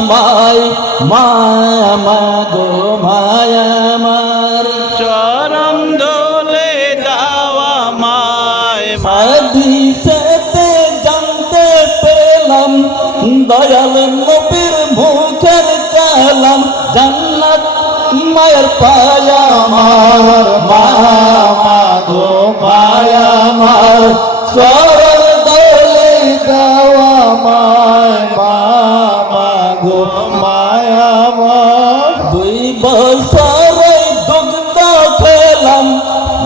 মায় মায়া গো মায়া মার চরম দোলে দাওয়া মায় হাদিসেতে জানতে পেলাম দয়াল নবীর মুখের কালাম জান্নাত মায়ের পায়া মার মা গো মায়া মার সরল দলে মায় মা বছর দুগ্ধ খেলাম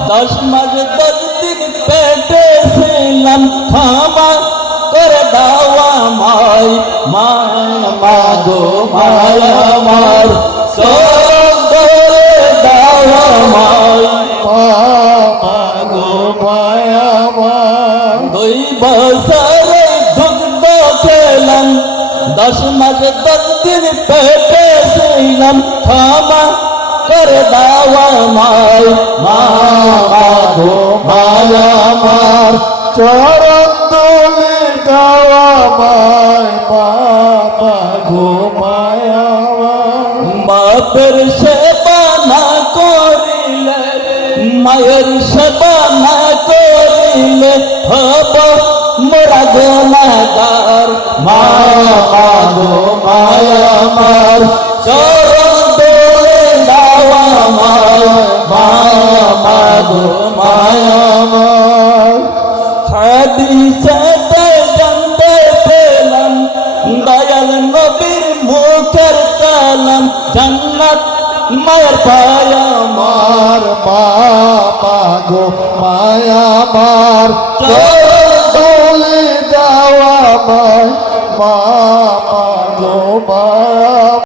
দশ মাস দশ দিন পেটে ছিলাম। ক্ষমা করে দাওয়া মাই মায় মা গো মায়া মার। সব করে দাওয়া মাই মা গো মায়া মার। দুই খেলাম দশ মাস দশ দিন পেটে ছিলাম ক্ষমা করে দাওয়া মাই মা গো, মায়া চরণ দোলে দাওয়া মাই মা গো, মায়া বাপের সেবা না করিলে মায়ের সেবা না করিলে হব মোরা গোনাগার। মা গো মায়া মার, চরণ দোলে দাওয়া মায় মা গো মায়া মার। হাদিসেতে জানতে পেলাম, দয়াল নবীর মুখের কালাম, জান্নাত মায়ের পায়া মার। মা গো মার গো মায়া